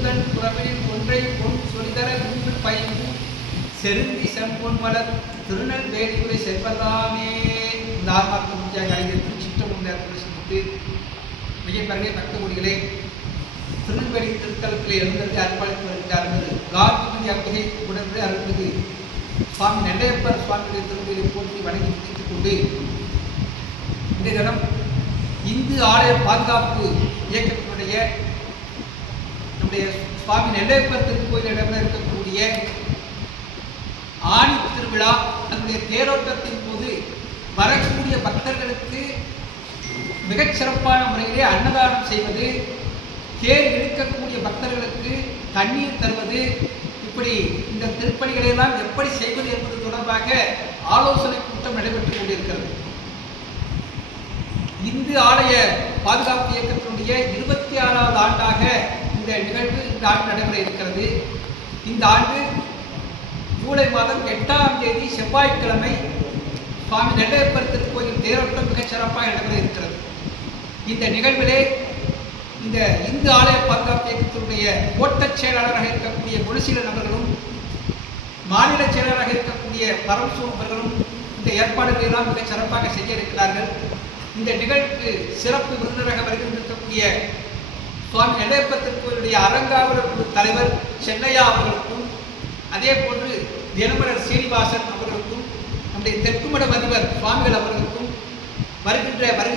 முருகன் புறவெளில் ஒன்றை பொன் சொல்லிதர மூன்று பயந்து செருந்தி செம்பொன் மலர் திருநெல்வேலியுரை செல்வதாமே. இந்த ஆத்மார்த்த முக்கியாக அறிஞர் சிற்றம் சொல்லிட்டு மிகப்பெரிய பக்த மொழிகளே திருநெல்வேலி திருத்தலத்திலே எழுந்தது அர்ப்பணித்து வருகிறார் என்பது காந்தி அம்பிகை உடனே அருள்மிகு சுவாமி நெல்லையப்பர் சுவாமியுடைய திருவிழை போற்றி வணங்கி முடித்துக் கொண்டு இந்த தினம் இந்து ஆலய பாதுகாப்பு இயக்கத்தினுடைய நம்முடைய சுவாமி நெல்லையப்பர் திருக்கோயில் இடமே இருக்கக்கூடிய ஆணி திருவிழா அதனுடைய தேரோட்டத்தின் போது வரக்கூடிய பக்தர்களுக்கு மிகச் சிறப்பான முறையிலே அன்னதானம் செய்வது, தேர் இழுக்கக்கூடிய பக்தர்களுக்கு தண்ணீர் தருவது, இப்படி இந்த திருப்பணிகளை எல்லாம் எப்படி செய்வது என்பது தொடர்பாக ஆலோசனை கூட்டம் நடைபெற்றுக் கொண்டிருக்கிறது. இந்து ஆலய பாதுகாப்பு இயக்கத்தினுடைய 26வது ஆண்டாக இந்த நிகழ்வு இந்த ஆண்டு நடைபெற இருக்கிறது. இந்த ஆண்டு ஜூலை மாதம் 8ஆம் தேதி செவ்வாய்க்கிழமை சுவாமி நெல்லையப்பர் திருக்கோயில் தேரோட்டம் மிகச் சிறப்பாக நடைபெற இருக்கிறது. இந்த நிகழ்விலே இந்த இந்து ஆலய பாதுகாப்பு இயக்கத்தினுடைய கோட்டச் செயலாளராக இருக்கக்கூடிய குணசீலன் அவர்களும் மாநில செயலாளராக இருக்கக்கூடிய பரமசிவம் அவர்களும் இந்த ஏற்பாடுகளை எல்லாம் மிகச் சிறப்பாக செய்ய இருக்கிறார்கள். இந்த நிகழ்வுக்கு சிறப்பு விருந்தினராக வருகின்றிருக்கக்கூடிய சுவாமி நெல்லையப்பர் திருக்கோயிலுடைய அறங்காவலர் குழு தலைவர் சென்னையா அவர்களுக்கும், அதே போன்று தினமலர் சீனிவாசன் அவர்களுக்கும், நம்முடைய தெற்குமட அதிபர் சுவாமிகள் அவர்களுக்கும் வருகை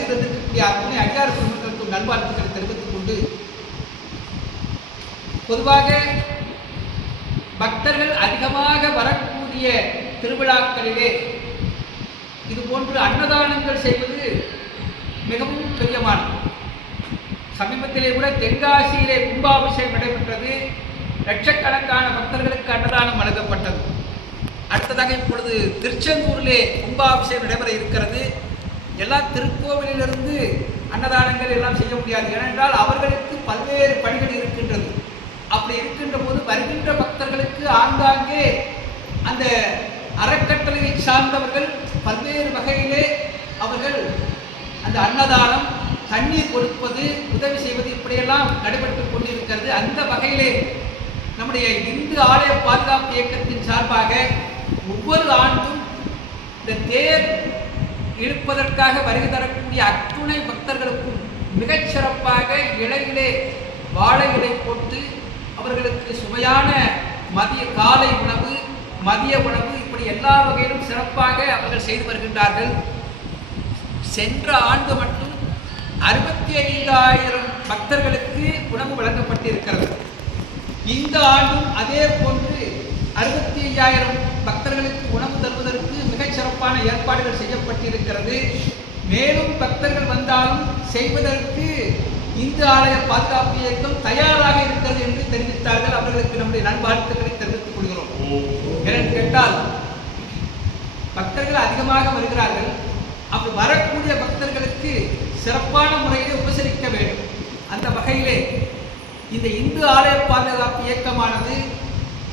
தந்திருக்கக்கூடிய அத்தனை அடியார் குழுக்களுக்கும் நல்வாழ்த்துக்களை தெரிவித்துக் கொண்டு, பொதுவாக பக்தர்கள் அதிகமாக வரக்கூடிய திருவிழாக்களிலே இதுபோன்று அன்னதானங்கள் செய்வது மிகவும் பிரியமானது. சமீபத்திலே கூட தென்காசியிலே கும்பாபிஷேகம் நடைபெற்றது. லட்சக்கணக்கான பக்தர்களுக்கு அன்னதானம் வழங்கப்பட்டது. அடுத்ததாக இப்பொழுது திருச்செந்தூரிலே கும்பாபிஷேகம் நடைபெற இருக்கிறது. எல்லா திருக்கோவிலிருந்து அன்னதானங்கள் எல்லாம் செய்ய முடியாது. ஏனென்றால் அவர்களுக்கு பல்வேறு பணிகள் இருக்கின்றது. அப்படி இருக்கின்ற போது வருகின்ற பக்தர்களுக்கு ஆங்காங்கே அந்த அறக்கட்டளையை சார்ந்தவர்கள் பல்வேறு வகையிலே அவர்கள் அந்த அன்னதானம், தண்ணீர் கொடுப்பது, உதவி செய்வது இப்படியெல்லாம் நடைபெற்றுக் கொண்டிருக்கிறது. அந்த வகையிலே நம்முடைய இந்து ஆலய பாதுகாப்பு இயக்கத்தின் சார்பாக ஒவ்வொரு ஆண்டும் இந்த தேர் இழுப்பதற்காக வருகை தரக்கூடிய அத்துணை பக்தர்களுக்கும் மிகச் சிறப்பாக இலையிலே வாழை இலை போட்டு அவர்களுக்கு சுவையான மதிய காலை உணவு, மதிய உணவு இப்படி எல்லா வகையிலும் சிறப்பாக அவர்கள் செய்து வருகின்றார்கள். சென்ற ஆண்டு மட்டும் 65,000 பக்தர்களுக்கு உணவு வழங்கப்பட்டிருக்கிறது. இந்த ஆண்டும் அதே போன்று 65,000 பக்தர்களுக்கு உணவு தருவதற்கு மிகச் சிறப்பான ஏற்பாடுகள் செய்யப்பட்டிருக்கிறது. மேலும் பக்தர்கள் வந்தாலும் செய்வதற்கு இந்து ஆலய பாதுகாப்பு இயக்கம் தயாராக இருக்கிறது என்று தெரிவித்தார்கள். அவர்களுக்கு நம்முடைய நல்வாழ்த்துக்களை தெரிவித்துக் கொள்கிறோம். ஏனென்று கேட்டால் பக்தர்கள் அதிகமாக வருகிறார்கள். அப்படி வரக்கூடிய பக்தர்களுக்கு சிறப்பான முறையில் உபசரிக்க வேண்டும். அந்த வகையிலே இந்த இந்து ஆலய பாதுகாப்பு இயக்கமானது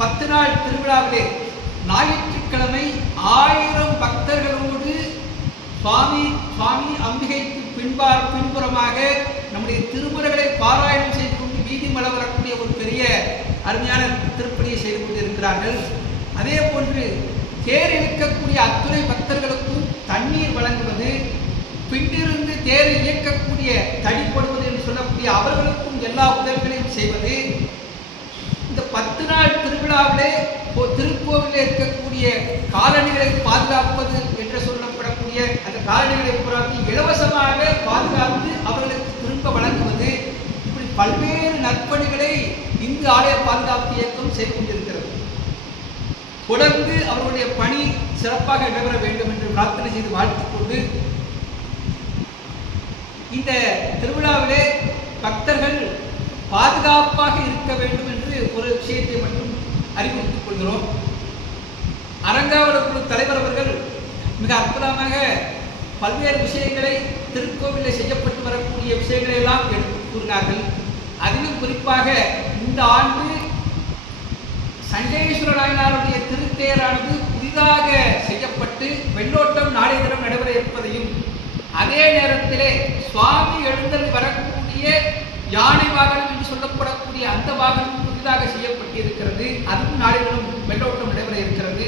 10 நாள் திருவிழாவிலே ஞாயிற்றுக்கிழமை 1000 பக்தர்களோடு சுவாமி அம்பிகைக்கு பின்புறமாக நம்முடைய திருமுறைகளை பாராயணம் செய்து கொண்டு வீதி மலம் வரக்கூடிய ஒரு பெரிய அருமையான திருப்பணியை செய்து கொண்டிருக்கிறார்கள். அதே போன்று தேர் இழுக்கக்கூடிய அத்துணை பக்தர்களுக்கும் தண்ணீர் வழங்குவது, பின்னிருந்து தேரை இயக்கக்கூடிய தடி போடுவது என்று சொல்லக்கூடிய அவர்களுக்கும் எல்லா உதவிகளையும் செய்வது, இந்த 10 நாள் திருவிழாவிலே திருக்கோவிலே இருக்கக்கூடிய காலணிகளை பாதுகாப்பது என்று சொல்லப்படக்கூடிய அந்த காலணிகளை புறாக்கி இலவசமாக பாதுகாத்து அவர்களுக்கு திரும்ப வழங்குவது, இப்படி பல்வேறு நற்பணிகளை இந்து ஆலய பாதுகாப்பு இயக்கம் செய்து கொண்டிருக்கிறது. தொடர்ந்து அவர்களுடைய பணி சிறப்பாக நடைபெற வேண்டும் என்று பிரார்த்தனை செய்து வாழ்த்துக் கொண்டு, இந்த திருவிழாவிலே பக்தர்கள் பாதுகாப்பாக இருக்க வேண்டும் என்று ஒரு விஷயத்தை மட்டும் அறிவுறுத்திக் கொள்கிறோம். அறங்காவலர் குழு தலைவர் அவர்கள் மிக அற்புதமாக பல்வேறு விஷயங்களை திருக்கோவிலில் செய்யப்பட்டு வரக்கூடிய விஷயங்களை எல்லாம் எடுத்து கூறினார்கள். அதிலும் குறிப்பாக இந்த ஆண்டு சண்டேஸ்வர நாயனாருடைய திருத்தேரானது புதிதாக செய்யப்பட்டு வெள்ளோட்டம் நாளைய தினம் நடைபெற இருப்பதையும், அதே நேரத்திலே சுவாமி எழுந்தருளி வரக்கூடிய யானை வாகனம் என்று சொல்லப்படக்கூடிய அந்த வாகனம் புதிதாக செய்யப்பட்டிருக்கிறது. அதுவும் நாளிலும் வெள்ளோட்டம் நடைபெற இருக்கிறது.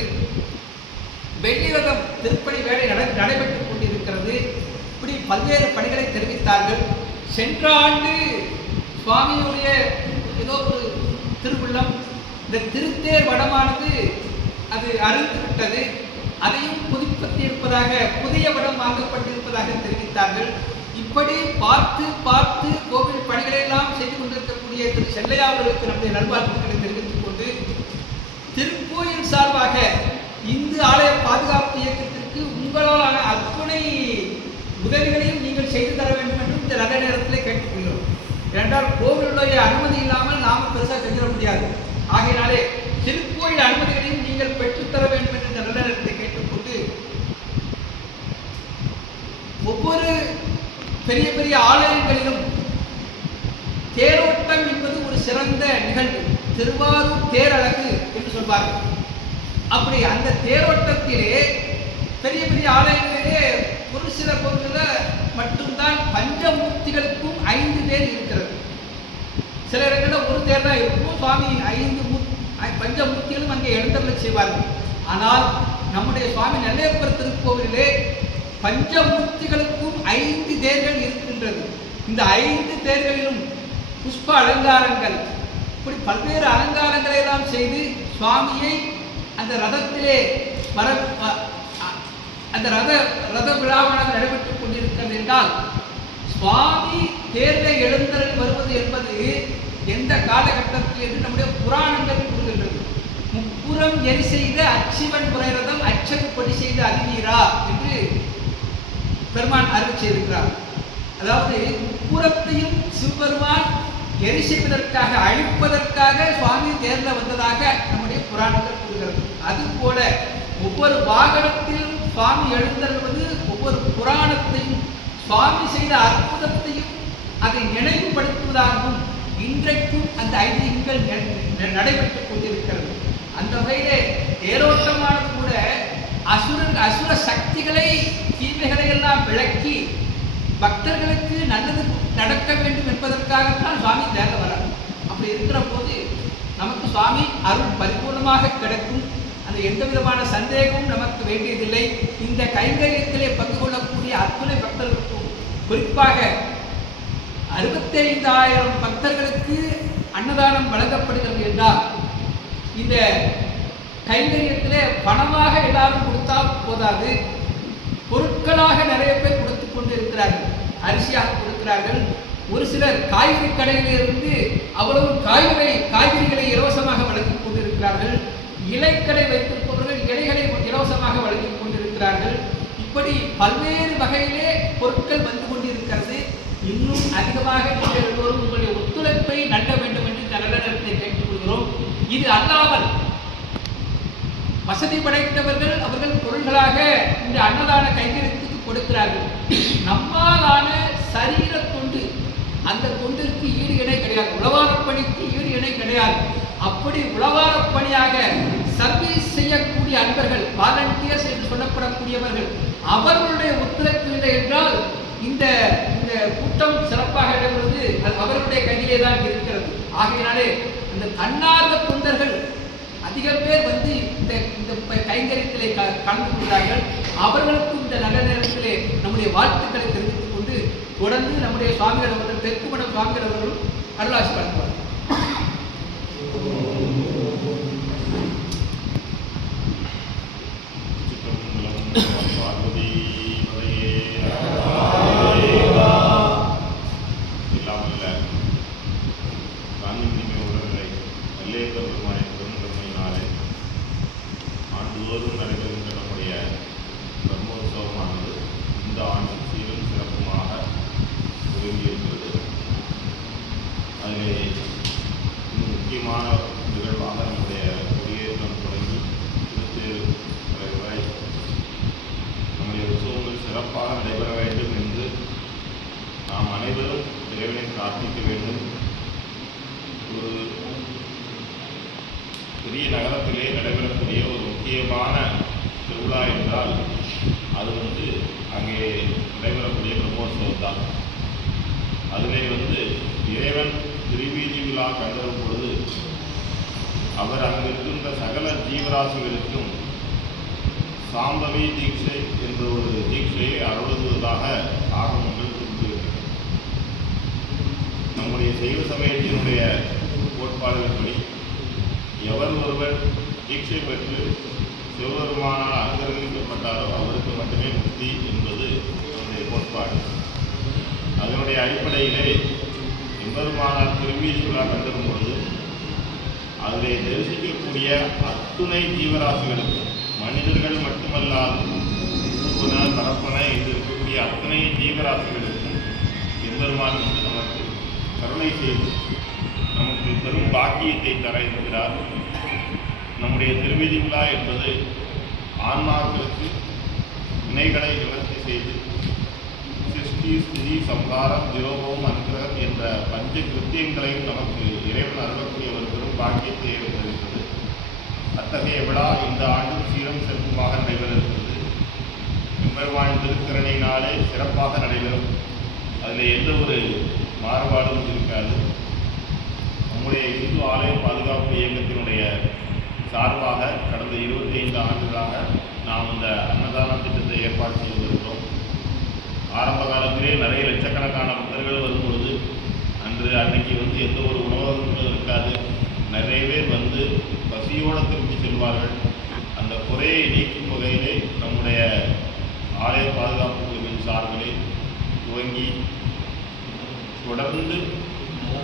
வெள்ளிரதம் திருப்பணி வேலை நடைபெற்றுக் கொண்டிருக்கிறது. இப்படி பல்வேறு பணிகளை தெரிவித்தார்கள். சென்ற ஆண்டு சுவாமியுடைய ஏதோ ஒரு திருவுள்ளம் இந்த திருத்தேர் வடமானது அது அறுத்து விட்டது. அதையும் புதுப்பித்து இருப்பதாக, புதிய வடம் வாங்கப்பட்டிருப்பதாக தெரிவித்தார்கள். இப்படி பார்த்து பார்த்து கோவில் பணிகளை எல்லாம் செய்து கொண்டிருக்கக்கூடிய திரு செல்லையா அவர்களுக்கு நம்முடைய நல்வாழ்த்துக்களை தெரிவித்துக் கொண்டு, திருக்கோயில் சார்பாக இந்து ஆலய பாதுகாப்பு இயக்கத்திற்கு உங்களாலான அத்துணை உதவிகளையும் நீங்கள் செய்து தர வேண்டும் என்றும் இந்த நல்ல நேரத்தில் கேட்டுக்கொள்கிறோம். ஏனென்றால் கோவிலுடைய அனுமதி இல்லாமல் நாம் பெருசாக செஞ்சிட முடியாது. ஆகையினாலே திருக்கோயில் அனுமதிகளையும் நீங்கள் பெற்றுத்தர வேண்டும் என்று இந்த நல்ல நேரத்தை கேட்டுக்கொண்டு, ஒவ்வொரு பெரிய பெரிய ஆலயங்களிலும் தேரோட்டம் என்பது ஒரு சிறந்த நிகழ்வு. திருவாரூர் தேரழகு என்று சொல்வார்கள். அப்படி அந்த தேரோட்டத்திலே பெரிய பெரிய ஆலயங்களிலே ஒரு சில கோவில்களில் மட்டும்தான் பஞ்சமூர்த்திகளுக்கும் 5 தேர் இருக்கிறது. சில இடங்களில் ஒரு தேர் தான் இருக்கும். சுவாமி 5 பஞ்சமூர்த்திகளும் அங்கே எழுந்தருளை செய்வார்கள். ஆனால் நம்முடைய சுவாமி நெல்லையப்பர் திருக்கோவிலே பஞ்சமூர்த்திகளுக்கும் 5 தேர்கள் இருக்கின்றது. இந்த 5 தேர்களிலும் புஷ்ப அலங்காரங்கள், இப்படி பல்வேறு அலங்காரங்களை எல்லாம் செய்து சுவாமியை அந்த ரதத்திலே அந்த ரத விழாவானது நடைபெற்றுக் கொண்டிருக்கிறது என்றால், சுவாமி தேர்வை எழுந்தருள் வருவது என்பது எந்த காலகட்டத்தில் என்று நம்முடைய புராணங்கள் கூறுகின்றது. முப்புறம் எரி செய்த அச்சிவன் புரைரதம் அச்சகு படி செய்த அதிநீரா என்று பெருமான் அருள் செய்திருக்கிறார். அதாவது முப்புறத்தையும் சிவபெருமான் எரி செய்வதற்காக, அழிப்பதற்காக சுவாமி தேர்ல வந்ததாக நம்முடைய புராணங்கள் கூறுகிறது. அதுபோல ஒவ்வொரு வாகனத்திலும் சுவாமி எழுந்தருள்வது ஒவ்வொரு புராணத்தையும் சுவாமி செய்த அற்புதத்தையும் அதை நினைவுபடுத்துவதாகவும் இன்றைக்கும் அந்த ஐதீகங்கள் நடைபெற்றுக் கொண்டிருக்கிறது. அந்த வகையிலே தேரோட்டமானது கூட அசுர சக்திகளை, தீமைகளை எல்லாம் விளக்கி பக்தர்களுக்கு நல்லது நடக்க வேண்டும் என்பதற்காகத்தான் சுவாமி தேர்ல வரார். அப்படி இருக்கிற போது நமக்கு சுவாமி அருள் பரிபூர்ணமாக கிடைக்கும். அந்த எந்த விதமான சந்தேகமும் நமக்கு வேண்டியதில்லை. இந்த கைங்கரியத்திலே பங்கு கொள்ளக்கூடிய அத்துணை பக்தர்களுக்கும், குறிப்பாக 65,000 பக்தர்களுக்கு அன்னதானம் வழங்கப்படுகிறது என்றால், இந்த கைங்கரியத்திலே பணமாக எல்லாரும் கொடுத்தால் போதாது, பொருட்களாக நிறைய பேர் கொடுத்து கொண்டு இருக்கிறார்கள். அரிசியாக கொடுக்கிறார்கள். ஒரு சிலர் காய்கறி கடையிலிருந்து அவ்வளவு காய்கறிகளை இலவசமாக வழங்கிக் கொண்டிருக்கிறார்கள். இலைக்கடை வைத்திருப்பவர்கள் இலைகளை இலவசமாக வழங்கிக் கொண்டிருக்கிறார்கள். இப்படி பல்வேறு வகையிலே பொருட்கள் வந்து கொண்டிருக்கிறது. இன்னும் அதிகமாக நீங்கள் எல்லோரும் உங்களுடைய ஒத்துழைப்பை நல்க வேண்டும் என்று நல்ல நேரத்தை கேட்டுக்கொள்கிறோம். இது அல்லாமல் வசதி படைத்தவர்கள் அவர்கள் பொருள்களாக இந்த அன்னதான கைங்கரியத்துக்கு கொடுக்கிறார்கள். நம்மாலான சரீர தொண்டு, அந்த தொண்டிற்கு ஈடு இணை கிடையாது. உழவாரப்பணிக்கு ஈடு இணை கிடையாது. அப்படி உழவாரப்பணியாக சர்வீஸ் செய்யக்கூடிய அன்பர்கள், வாலண்டியர்ஸ் என்று சொல்லப்படக்கூடியவர்கள், அவர்களுடைய ஒத்துழைப்பு இல்லை என்றால் இந்த கூட்டம் சிறப்பாக நடைபெறுவது அவர்களுடைய கையிலே தான் இருக்கிறது. ஆகையினாலே இந்த தன்னார்வ தொண்டர்கள் அதிக பேர் வந்து இந்த கைங்கரியத்திலே கலந்து கொள்கிறார்கள். அவர்களுக்கும் இந்த நல்ல நேரத்திலே நம்முடைய வாழ்த்துக்களை தெரிவித்துக் கொண்டு, தொடர்ந்து நம்முடைய சுவாமிகள் அவர்கள், தெற்குமடம் சுவாமிகள் அவர்களும் அருளாசி வழங்குவார்கள். ஆண்டுதோறும் நடைபெறுகின்ற நம்முடைய பிரம்மோற்சவமானது இந்த ஆண்டு சீரும் சிறப்புமாக துவங்கியிருக்கிறது. அதிலே இன்னும் முக்கியமான நிகழ்வாக நம்முடைய கொடியேற்றம் தொடங்கி திருத்தேர் வரை நம்முடைய உற்சவங்கள் சிறப்பாக நடைபெற வேண்டும் என்று நாம் அனைவரும் இறைவனை பிரார்த்திக்க வேண்டும். ஒரு பெரிய நகரத்திலே நடைபெறக்கூடிய ஒரு முக்கியமான திருவிழா என்றால் அது அங்கே நடைபெறக்கூடிய பிரம்மோற்சவம் தான். அதிலே இறைவன் திருவீதி விழா கண்டரும் பொழுது அவர் அங்கிருக்கின்ற சகல ஜீவராசிகளுக்கும் சாம்பவி தீட்சை என்ற ஒரு தீட்சையை அருளுவதாக ஆகமங்கள் குறிப்பிடுகிறது. நம்முடைய சைவ சமயத்தினுடைய கோட்பாடுகளின்படி எவர் ஒருவர் தீட்சை பெற்று சிவபெருமானால் அனுகிரகிக்கப்பட்டாரோ அவருக்கு மட்டுமே முக்தி என்பது நம்முடைய கோட்பாடு. அதனுடைய அடிப்படையிலே எம்பெருமானார் திருவீதி விழா கண்டிரும் பொழுது அதிலே தரிசிக்கக்கூடிய அத்துணை ஜீவராசிகளுக்கும் மனிதர்கள் மட்டுமல்லாது பூர்வன பரப்பன என்று இருக்கக்கூடிய அத்தனை ஜீவராசிகளுக்கும் எம்பெருமான் வந்து நமக்கு கருணை செய்து நமக்கு பெரும் பாக்கியத்தை தர இருக்கிறார். நம்முடைய திருவீதி விழா என்பது ஆன்மாக்களுக்கு வினைகளை நிவர்த்தி செய்து சிருஷ்டி ஸ்திதி சம்ஹாரம் திரோகம் அனுகிரகம் என்ற பஞ்ச கிருத்தியங்களையும் நமக்கு இறைவன் அருளக்கூடிய ஒரு பெரும் பாக்கியத்தை ஏற்படுகிறது. அத்தகைய விழா இந்த ஆண்டும் சீரம் சிறப்புமாக நடைபெற இருக்கிறது. எம்பெருமான் திருக்கரணினாலே சிறப்பாக நடைபெறும். அதில் எந்த ஒரு மாறுபாடும் இருக்காது. நம்முடைய இந்து ஆலய பாதுகாப்பு இயக்கத்தினுடைய சார்பாக கடந்த 25 ஆண்டுகளாக நாம் இந்த அன்னதான திட்டத்தை ஏற்பாடு செய்து வருகிறோம். ஆரம்ப காலத்திலே நிறைய லட்சக்கணக்கான பக்தர்கள் வரும்பொழுது அன்னைக்கு வந்து எந்த ஒரு உணவகங்களும் இருக்காது. நிறைய பேர் வந்து பசியோடு திரும்பி செல்வார்கள். அந்த குறையை நீக்கும் வகையிலே நம்முடைய ஆலய பாதுகாப்பு குழுவின் சார்பிலே துவங்கி தொடர்ந்து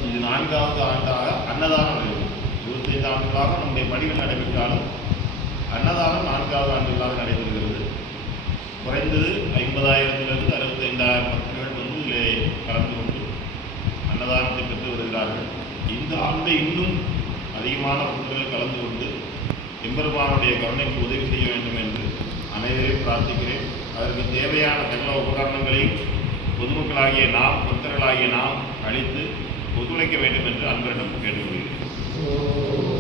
இது 4வது ஆண்டாக அன்னதானம் நடைபெறும். 25 ஆண்டுகளாக நம்முடைய பணிகள் நடைபெற்றாலும் அன்னதானம் 4வது ஆண்டுகளாக நடைபெறுகிறது. குறைந்தது 50,000 to 65,000 மக்கள் வந்து இதில் கலந்து கொண்டு அன்னதானத்தை பெற்று வருகிறார்கள். இந்த ஆண்டு இன்னும் அதிகமான மக்கள் கலந்து கொண்டு எம்பெருமானுடைய கருணைக்கு உதவி செய்ய வேண்டும் என்று அனைவரையும் பிரார்த்திக்கிறேன். அதற்கு தேவையான சகல உபகரணங்களையும் பொதுமக்களாகிய நாம், பக்தர்களாகிய நாம் அளித்து ஒத்துழைக்க வேண்டும் என்று அன்பரிடம் கேட்டுக்கொள்கிறேன்.